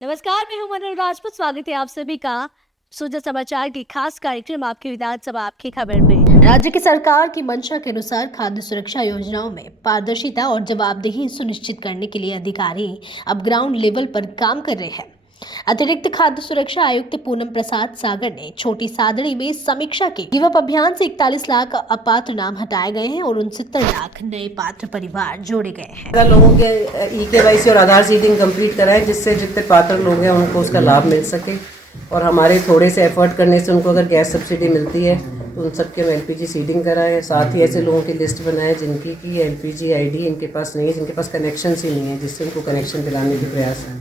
नमस्कार, मैं हूं मनोज राजपूत। स्वागत है आप सभी का सुजा समाचार की खास कार्यक्रम आपकी विधानसभा आपकी खबर में। राज्य की सरकार की मंशा के अनुसार खाद्य सुरक्षा योजनाओं में पारदर्शिता और जवाबदेही सुनिश्चित करने के लिए अधिकारी अब ग्राउंड लेवल पर काम कर रहे हैं। अतिरिक्त खाद्य सुरक्षा आयुक्त पूनम प्रसाद सागर ने छोटी सादड़ी में समीक्षा की। गिव अप अभियान से 41 लाख अपात्र नाम हटाए गए हैं और 69 लाख नए पात्र परिवार जोड़े गए हैं। लोगों के ई-केवाईसी और आधार सीडिंग कंप्लीट कराएं, जिससे जितने पात्र लोग हैं उनको उसका लाभ मिल सके। और हमारे थोड़े से एफर्ट करने से उनको अगर गैस सब्सिडी मिलती है तो उन सबके हम एलपीजी सीडिंग कराएं। साथ ही ऐसे लोगों की लिस्ट बनाएं जिनकी की एलपीजी आईडी इनके पास नहीं है, जिनके पास कनेक्शन ही नहीं है, जिससे उनको कनेक्शन दिलाने के प्रयास हैं।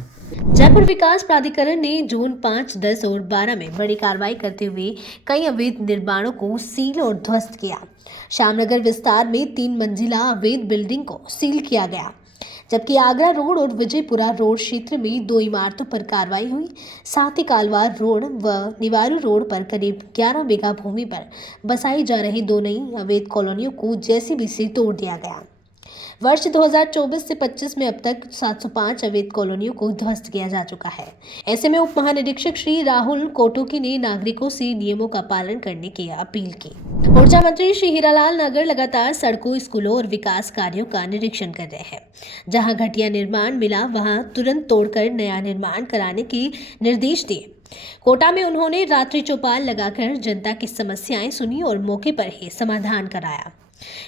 जयपुर विकास प्राधिकरण ने जून 5, 10 और 12 में बड़ी कार्रवाई करते हुए कई अवैध निर्माणों को सील और ध्वस्त किया। श्यामनगर विस्तार में 3 मंजिला अवैध बिल्डिंग को सील किया गया, जबकि आगरा रोड और विजयपुरा रोड क्षेत्र में 2 इमारतों पर कार्रवाई हुई। साथ ही कालवार रोड व निवारू रोड पर करीब 11 बीघा भूमि पर बसाई जा रही 2 नई अवैध कॉलोनियों को जेसीबी से तोड़ दिया गया। वर्ष 2024 से 25 में अब तक 705 अवैध कॉलोनियों को ध्वस्त किया जा चुका है। ऐसे में उप महानिरीक्षक श्री राहुल कोटोकी ने नागरिकों से नियमों का पालन करने की अपील की। ऊर्जा मंत्री श्री हीरालाल नगर लगातार सड़कों, स्कूलों और विकास कार्यों का निरीक्षण कर रहे हैं। जहां घटिया निर्माण मिला वहां तुरंत तोड़कर नया निर्माण कराने के निर्देश दिए। कोटा में उन्होंने रात्रि चौपाल लगाकर जनता की समस्याएं सुनी और मौके पर ही समाधान कराया।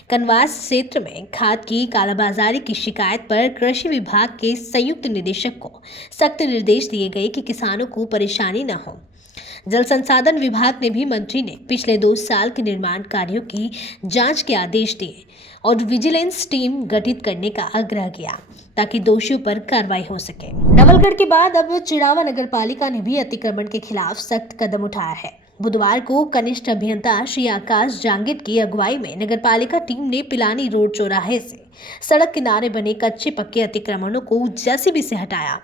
कनवास क्षेत्र में खाद की कालाबाजारी की शिकायत पर कृषि विभाग के संयुक्त निदेशक को सख्त निर्देश दिए गए कि किसानों को परेशानी न हो। जल संसाधन विभाग ने भी मंत्री ने पिछले 2 साल के निर्माण कार्यों की जांच के आदेश दिए और विजिलेंस टीम गठित करने का आग्रह किया ताकि दोषियों पर कार्रवाई हो सके। नवलगढ़ के बाद अब चिड़ावा नगर पालिका ने भी अतिक्रमण के खिलाफ सख्त कदम उठाया है। बुधवार को कनिष्ठ अभियंता श्री आकाश जांगिड की अगुवाई में नगरपालिका टीम ने पिलानी रोड चौराहे से सड़क किनारे बने कच्चे पक्के अतिक्रमणों को जेसीबी से हटाया।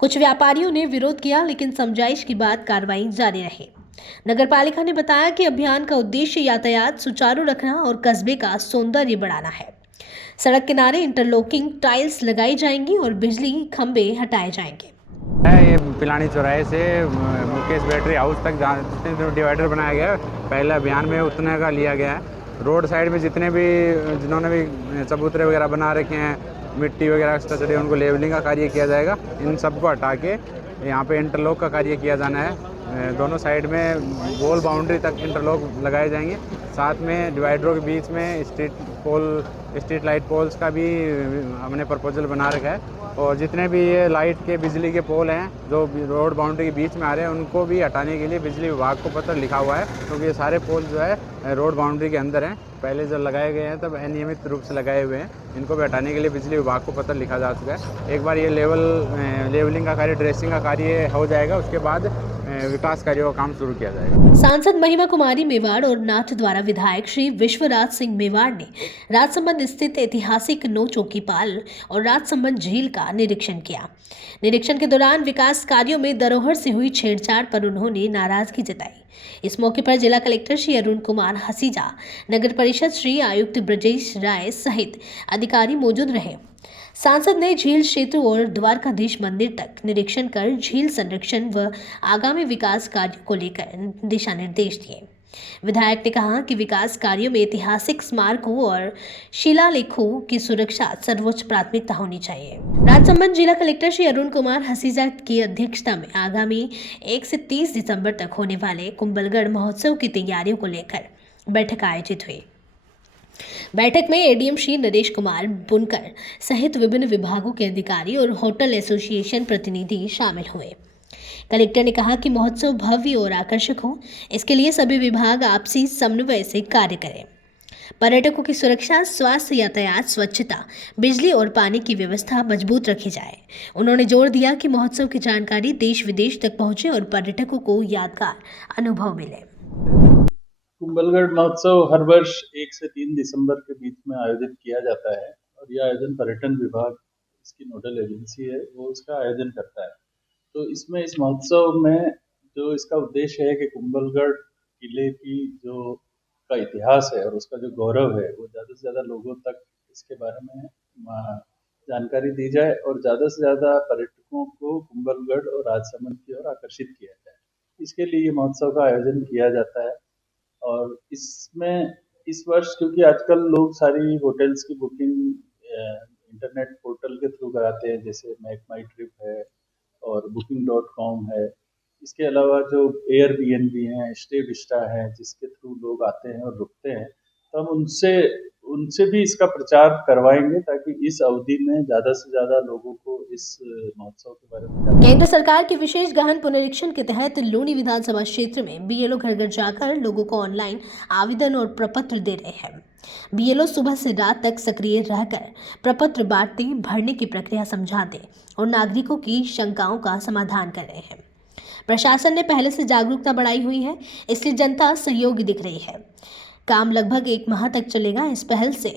कुछ व्यापारियों ने विरोध किया, लेकिन समझाइश के बाद कार्रवाई जारी रही। नगरपालिका ने बताया कि अभियान का उद्देश्य यातायात सुचारू रखना और कस्बे का सौंदर्य बढ़ाना है। सड़क किनारे इंटरलॉकिंग टाइल्स लगाई जाएंगी और बिजली खंभे हटाए जाएंगे। ये पिलानी चौराहे से मुकेश बैटरी हाउस तक जितने डिवाइडर बनाया गया है, पहले अभियान में उतने का लिया गया है। रोड साइड में जितने भी जिन्होंने भी चबूतरे वगैरह बना रखे हैं, मिट्टी वगैरह कचरे, उनको लेवलिंग का कार्य किया जाएगा। इन सबको हटा के यहाँ पे इंटरलॉक का कार्य किया जाना है। दोनों साइड में गोल बाउंड्री तक इंटरलॉक लगाए जाएंगे। साथ में डिवाइडरों के बीच में स्ट्रीट लाइट पोल्स का भी हमने प्रपोजल बना रखा है। और जितने भी ये लाइट के बिजली के पोल हैं जो रोड बाउंड्री के बीच में आ रहे हैं, उनको भी हटाने के लिए बिजली विभाग को पत्र लिखा हुआ है, क्योंकि ये सारे पोल जो है रोड बाउंड्री के अंदर हैं। पहले जब लगाए गए हैं तब अनियमित रूप से लगाए हुए हैं। इनको भी हटाने के लिए बिजली विभाग को पत्र लिखा जा चुका है। एक बार ये लेवलिंग का कार्य, ड्रेसिंग का कार्य हो जाएगा, उसके बाद विकास कार्यों का काम शुरू किया जाएगा। सांसद महिमा कुमारी मेवाड़ और नाथद्वारा विधायक श्री विश्वराज सिंह मेवाड़ ने राजसमंद स्थित ऐतिहासिक नो चौकीपाल और राजसमंद झील का निरीक्षण किया। निरीक्षण के दौरान विकास कार्यों में धरोहर से हुई छेड़छाड़ पर उन्होंने नाराजगी जताई। इस मौके पर जिला कलेक्टर श्री अरुण कुमार हसीजा, नगर परिषद श्री आयुक्त ब्रजेश राय सहित अधिकारी मौजूद रहे। सांसद ने झील क्षेत्र और द्वारकाधीश मंदिर तक निरीक्षण कर झील संरक्षण व आगामी विकास कार्यों को लेकर दिशा निर्देश दिए। विधायक ने कहा कि विकास कार्यों में ऐतिहासिक स्मारकों और शिलालेखों की सुरक्षा सर्वोच्च प्राथमिकता होनी चाहिए। राजसमंद जिला कलेक्टर श्री अरुण कुमार हसीजा की अध्यक्षता में आगामी 1 से 30 दिसंबर तक होने वाले कुंभलगढ़ महोत्सव की तैयारियों को लेकर बैठक आयोजित हुई। बैठक में एडीएम श्री नरेश कुमार बुनकर सहित विभिन्न विभागों के अधिकारी और होटल एसोसिएशन प्रतिनिधि शामिल हुए। कलेक्टर ने कहा कि महोत्सव भव्य और आकर्षक हो, इसके लिए सभी विभाग आपसी समन्वय से कार्य करें। पर्यटकों की सुरक्षा, स्वास्थ्य, यातायात, स्वच्छता, बिजली और पानी की व्यवस्था मजबूत रखी जाए। उन्होंने जोर दिया कि महोत्सव की जानकारी देश विदेश तक पहुंचे और पर्यटकों को यादगार अनुभव मिले। कुंभलगढ़ महोत्सव हर वर्ष 1 से 3 दिसंबर के बीच में आयोजित किया जाता है और यह आयोजन पर्यटन विभाग, इसकी नोडल एजेंसी है, वो इसका आयोजन करता है। तो इसमें इस महोत्सव में जो इसका उद्देश्य है कि कुंभलगढ़ किले की जो का इतिहास है और उसका जो गौरव है वो ज़्यादा से ज़्यादा लोगों तक इसके बारे में जानकारी दी जाए और ज़्यादा से ज़्यादा पर्यटकों को कुंभलगढ़ और राजसमंद की ओर आकर्षित किया जाए। इसके लिए ये महोत्सव का आयोजन किया जाता है। और इसमें इस वर्ष क्योंकि आजकल लोग सारी होटल्स की बुकिंग इंटरनेट पोर्टल के थ्रू कराते हैं, जैसे मेक माई ट्रिप है और booking.com है। इसके अलावा जो एयरबीएनबी हैं, स्टे विस्टा है, जिसके थ्रू लोग आते हैं और रुकते हैं, तो हम उनसे भी इसका प्रचार करवाएंगे ताकि इस अवधि में ज़्यादा से ज़्यादा लोगों को इस महोत्सव के बारे में जानकारी। केंद्र सरकार के विशेष गहन पुनरीक्षण के तहत लूनी विधानसभा क्षेत्र में बीएलओ घर घर जाकर लोगों को ऑनलाइन आवेदन और प्रपत्र दे रहे हैं। बीएलओ सुबह से रात तक सक्रिय रहकर प्रपत्र बांटते, भरने की प्रक्रिया समझाते और नागरिकों की शंकाओं का समाधान कर रहे हैं। प्रशासन ने पहले से जागरूकता बढ़ाई हुई है, इसलिए जनता सहयोगी दिख रही है। काम लगभग 1 माह तक चलेगा। इस पहल से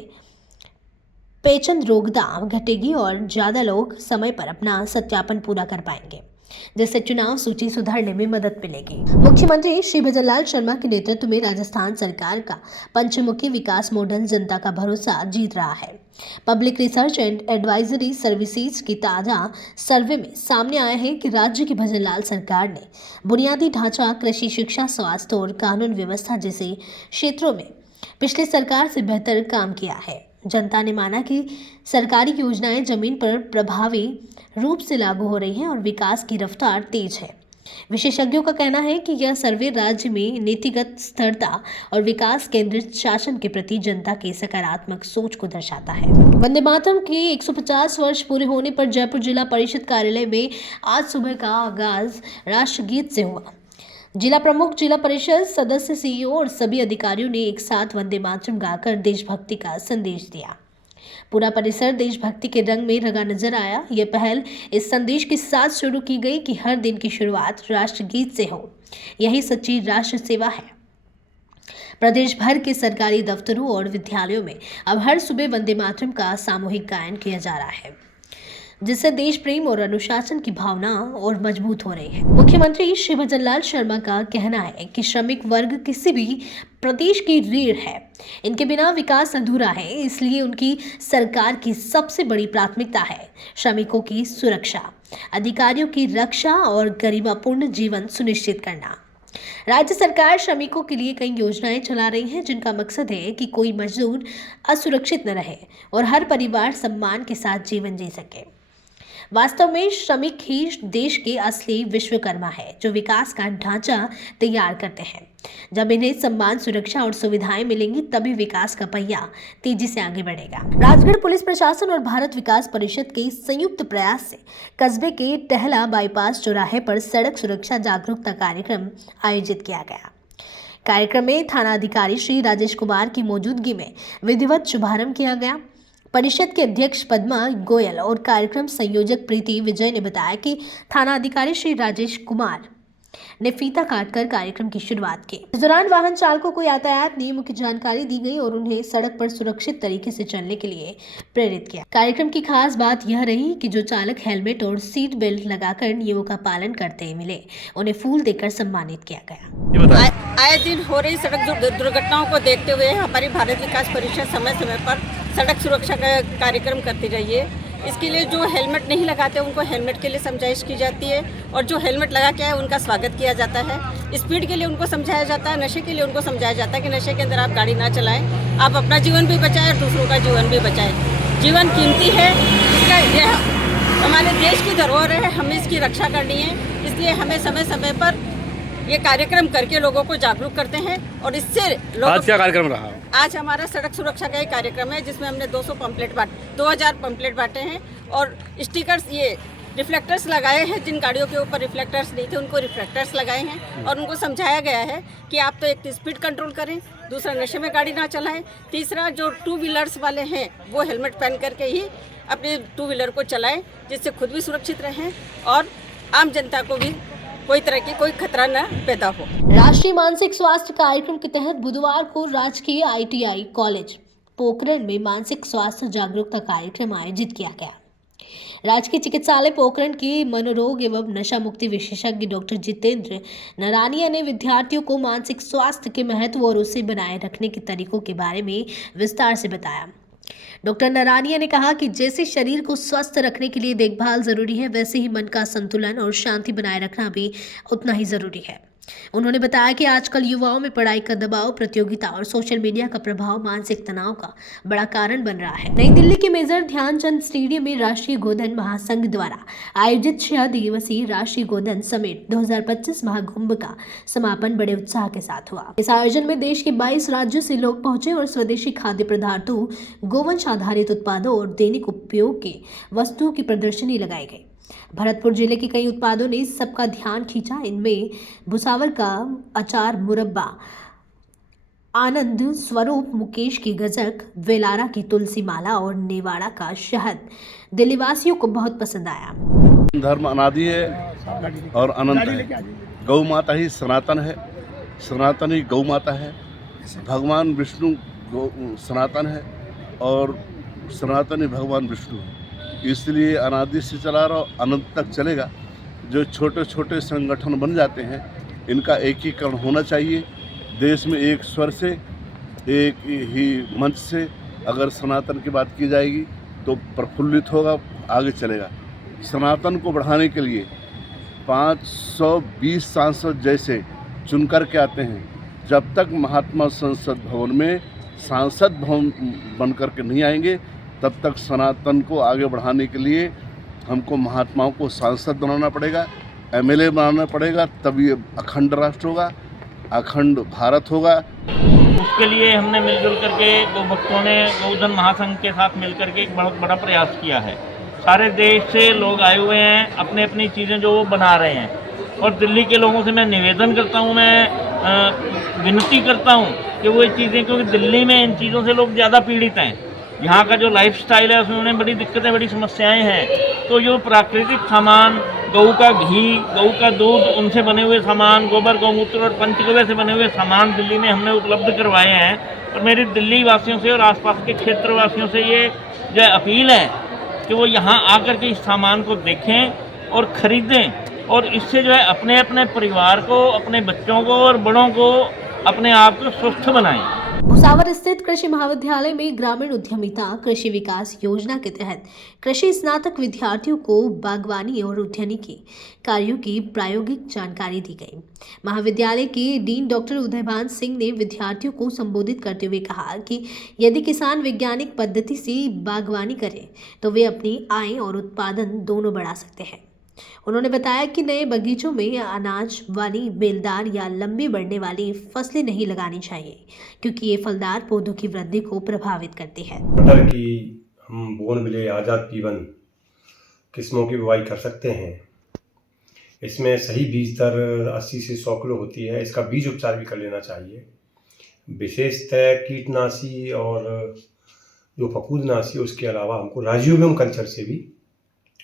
पेचन रोकता घटेगी और ज्यादा लोग समय पर अपना सत्यापन पूरा कर पाएंगे, जिससे चुनाव सूची सुधारने में मदद मिलेगी। मुख्यमंत्री श्री भजनलाल शर्मा के नेतृत्व में राजस्थान सरकार का पंचमुखी विकास मॉडल जनता का भरोसा जीत रहा है। Public research and advisory services की ताजा सर्वे में सामने आया है कि राज्य की भजनलाल सरकार ने बुनियादी ढांचा, कृषि, शिक्षा, स्वास्थ्य और कानून व्यवस्था जैसे क्षेत्रों में पिछली सरकार से बेहतर काम किया है। जनता ने माना कि सरकारी योजनाएं जमीन पर प्रभावी रूप से लागू हो रही हैं और विकास की रफ्तार तेज है। विशेषज्ञों का कहना है कि यह सर्वे राज्य में नीतिगत स्थिरता और विकास केंद्रित शासन के प्रति जनता की सकारात्मक सोच को दर्शाता है। वंदे मातरम के 150 वर्ष पूरे होने पर जयपुर जिला परिषद कार्यालय में आज सुबह का आगाज राष्ट्रगीत से हुआ। जिला प्रमुख, जिला परिषद सदस्य, सीईओ और सभी अधिकारियों ने एक साथ वंदे मातरम गाकर देशभक्ति का संदेश दिया। पूरा परिसर देशभक्ति के रंग में रंगा नजर आया। यह पहल इस संदेश के साथ शुरू की गई कि हर दिन की शुरुआत राष्ट्रगीत से हो। यही सच्ची राष्ट्र सेवा है। प्रदेश भर के सरकारी दफ्तरों और विद्यालयों में अब हर सुबह वंदे मातरम का सामूहिक गायन किया जा रहा है, जिससे देश प्रेम और अनुशासन की भावना और मजबूत हो रही है। मुख्यमंत्री श्री भजनलाल शर्मा का कहना है कि श्रमिक वर्ग किसी भी प्रदेश की रीढ़ है। इनके बिना विकास अधूरा है, इसलिए उनकी सरकार की सबसे बड़ी प्राथमिकता है श्रमिकों की सुरक्षा, अधिकारियों की रक्षा और गरिमापूर्ण जीवन सुनिश्चित करना। राज्य सरकार श्रमिकों के लिए कई योजनाएं चला रही है, जिनका मकसद है कि कोई मजदूर असुरक्षित न रहे और हर परिवार सम्मान के साथ जीवन जी सके। वास्तव में श्रमिक ही देश के असली विश्वकर्मा है, जो विकास का ढांचा तैयार करते हैं। जब इन्हें सम्मान, सुरक्षा और सुविधाएं मिलेंगी, तभी विकास का पहिया तेजी से आगे बढ़ेगा। राजगढ़ पुलिस प्रशासन और भारत विकास परिषद के संयुक्त प्रयास से कस्बे के टहला बाईपास चौराहे पर सड़क सुरक्षा जागरूकता कार्यक्रम आयोजित किया गया। कार्यक्रम में थाना अधिकारी श्री राजेश कुमार की मौजूदगी में विधिवत शुभारंभ किया गया। परिषद के अध्यक्ष पद्मा गोयल और कार्यक्रम संयोजक प्रीति विजय ने बताया कि थाना अधिकारी श्री राजेश कुमार ने फीता काटकर कार्यक्रम की शुरुआत की। इस दौरान वाहन चालकों को यातायात नियमों की जानकारी दी गई और उन्हें सड़क पर सुरक्षित तरीके से चलने के लिए प्रेरित किया। कार्यक्रम की खास बात यह रही कि जो चालक हेलमेट और सीट बेल्ट लगाकर नियमों का पालन करते मिले, उन्हें फूल देकर सम्मानित किया गया। आए दिन हो रही सड़क दुर्घटनाओं को देखते हुए हमारी भारत विकास परिषद समय समय पर सड़क सुरक्षा का कार्यक्रम करती रही है। इसके लिए जो हेलमेट नहीं लगाते उनको हेलमेट के लिए समझाइश की जाती है और जो हेलमेट लगा के आए उनका स्वागत किया जाता है। स्पीड के लिए उनको समझाया जाता है, नशे के लिए उनको समझाया जाता है कि नशे के अंदर आप गाड़ी ना चलाएं, आप अपना जीवन भी बचाएं और दूसरों का जीवन भी बचाएं। जीवन कीमती है, इसका यह हमारे देश की धरोहर है, हमें इसकी रक्षा करनी है। इसलिए हमें समय समय पर ये कार्यक्रम करके लोगों को जागरूक करते हैं और इससे आज क्या कार्यक्रम रहा? आज हमारा सड़क सुरक्षा का एक कार्यक्रम है, जिसमें हमने 2000 पंपलेट बांटे हैं और स्टिकर्स, ये रिफ्लेक्टर्स लगाए हैं। जिन गाड़ियों के ऊपर रिफ्लेक्टर्स नहीं थे उनको रिफ्लेक्टर्स लगाए हैं और उनको समझाया गया है कि आप तो एक तो स्पीड कंट्रोल करें, दूसरा नशे में गाड़ी ना चलाएं, तीसरा जो 2 व्हीलर्स वाले हैं वो हेलमेट पहन करके ही अपने 2 व्हीलर को चलाएं, जिससे खुद भी सुरक्षित रहें और आम जनता को भी कोई तरह की कोई खतरा न पैदा हो। राष्ट्रीय मानसिक स्वास्थ्य कार्यक्रम के तहत बुधवार को राजकीय ITI कॉलेज पोखरण में मानसिक स्वास्थ्य जागरूकता कार्यक्रम आयोजित किया गया। राजकीय चिकित्सालय पोखरण के मनोरोग एवं नशा मुक्ति विशेषज्ञ डॉक्टर जितेंद्र नारानिया ने विद्यार्थियों को मानसिक स्वास्थ्य के महत्व और उसे बनाए रखने के तरीकों के बारे में विस्तार से बताया। डॉक्टर नरानिया ने कहा कि जैसे शरीर को स्वस्थ रखने के लिए देखभाल जरूरी है, वैसे ही मन का संतुलन और शांति बनाए रखना भी उतना ही जरूरी है। उन्होंने बताया कि आजकल युवाओं में पढ़ाई का दबाव, प्रतियोगिता और सोशल मीडिया का प्रभाव मानसिक तनाव का बड़ा कारण बन रहा है। नई दिल्ली के मेजर ध्यानचंद स्टेडियम में राष्ट्रीय गोधन महासंघ द्वारा आयोजित 6 दिवसीय राष्ट्रीय गोधन समिट 2025 महाकुंभ का समापन बड़े उत्साह के साथ हुआ। इस आयोजन में देश के 22 राज्यों से लोग पहुंचे और स्वदेशी खाद्य पदार्थों, गोवंश आधारित उत्पादों और दैनिक उपयोग के वस्तुओं की प्रदर्शनी लगाई गई। भरतपुर जिले के कई उत्पादों ने सबका ध्यान खींचा। इनमें भुसावर का अचार, मुरब्बा, आनंद स्वरूप मुकेश की गजक, वेलारा की तुलसी माला और नेवाड़ा का शहद दिल्लीवासियों को बहुत पसंद आया। धर्म अनादि है और अनंत है। गौ माता ही सनातन है, सनातन ही गौ माता है। भगवान विष्णु सनातन है और सनातन ही भगवान विष्णु है। इसलिए अनादि से चला रहा अनंत तक चलेगा। जो छोटे छोटे संगठन बन जाते हैं, इनका एकीकरण होना चाहिए। देश में एक स्वर से, एक ही मंच से अगर सनातन की बात की जाएगी तो प्रफुल्लित होगा, आगे चलेगा। सनातन को बढ़ाने के लिए 520 सांसद जैसे चुन कर के आते हैं। जब तक महात्मा संसद भवन में सांसद भवन बन कर के नहीं आएंगे, तब तक सनातन को आगे बढ़ाने के लिए हमको महात्माओं को सांसद बनाना पड़ेगा, एमएलए बनाना पड़ेगा, तब ये अखंड राष्ट्र होगा, अखंड भारत होगा। उसके लिए हमने मिलजुल करके गौ भक्तों ने गोधन महासंघ के साथ मिलकर के एक बहुत बड़ा प्रयास किया है। सारे देश से लोग आए हुए हैं, अपनी अपनी चीज़ें जो वो बना रहे हैं। और दिल्ली के लोगों से मैं निवेदन करता हूँ, मैं विनती करता हूँ कि वो ये चीज़ें, क्योंकि दिल्ली में इन चीज़ों से लोग ज़्यादा पीड़ित हैं। यहाँ का जो लाइफस्टाइल है उसमें उन्हें बड़ी दिक्कतें, बड़ी समस्याएं हैं। तो जो प्राकृतिक सामान, गऊ का घी, गऊ का दूध, उनसे बने हुए सामान, गोबर, गौमूत्र और पंचगव्य से बने हुए सामान दिल्ली में हमने उपलब्ध करवाए हैं। और मेरी दिल्ली वासियों से और आसपास के क्षेत्र वासियों से ये जो अपील है कि वो यहाँ आकर के इस सामान को देखें और ख़रीदें, और इससे जो है अपने अपने परिवार को, अपने बच्चों को और बड़ों को, अपने आप को स्वस्थ बनाएं। भुसावर स्थित कृषि महाविद्यालय में ग्रामीण उद्यमिता कृषि विकास योजना के तहत कृषि स्नातक विद्यार्थियों को बागवानी और उद्यानिकी कार्यों की प्रायोगिक जानकारी दी गई। महाविद्यालय के डीन डॉक्टर उदयभान सिंह ने विद्यार्थियों को संबोधित करते हुए कहा कि यदि किसान वैज्ञानिक पद्धति से बागवानी करें तो वे अपनी आय और उत्पादन दोनों बढ़ा सकते हैं। उन्होंने बताया कि नए बगीचों में अनाज वाली, बेलदार या लंबी बढ़ने वाली फसलें नहीं लगानी चाहिए, क्योंकि ये फलदार पौधों की वृद्धि को प्रभावित करती है। मटर की हम बोनविले, आज़ाद पीवन किस्मों की बुवाई कर सकते हैं। इसमें सही बीज दर 80 से 100 किलो होती है। इसका बीज उपचार भी कर लेना चाहिए। विशेषतः कीटनाशी और जो फफूंदनाशी, उसके अलावा हमको राइजोबियम कल्चर से भी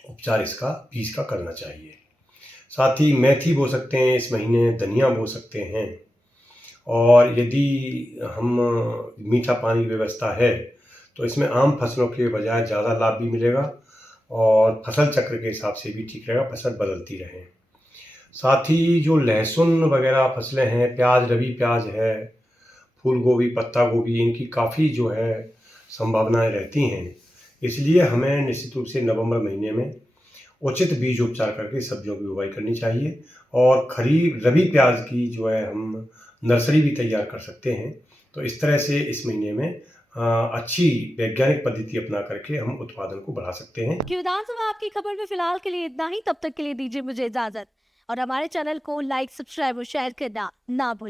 उपचार इसका बीज का करना चाहिए। साथ ही मेथी बो सकते हैं इस महीने, धनिया बो सकते हैं। और यदि हम मीठा पानी की व्यवस्था है तो इसमें आम फसलों के बजाय ज़्यादा लाभ भी मिलेगा और फसल चक्र के हिसाब से भी ठीक रहेगा, फसल बदलती रहे। साथ ही जो लहसुन वगैरह फसलें हैं, प्याज, रबी प्याज है, फूल गोभी, पत्ता गोभी, इनकी काफ़ी जो है संभावनाएं रहती हैं। इसलिए हमें निश्चित रूप से नवंबर महीने में उचित बीज उपचार करके सब्जियों की बुवाई करनी चाहिए। और खरीफ रबी प्याज की जो है हम नर्सरी भी तैयार कर सकते हैं। तो इस तरह से इस महीने में अच्छी वैज्ञानिक पद्धति अपना करके हम उत्पादन को बढ़ा सकते हैं। विधानसभा आपकी खबर में फिलहाल के लिए इतना ही। तब तक के लिए दीजिए मुझे इजाजत और हमारे चैनल को लाइक, सब्सक्राइब और शेयर करना ना भूलें।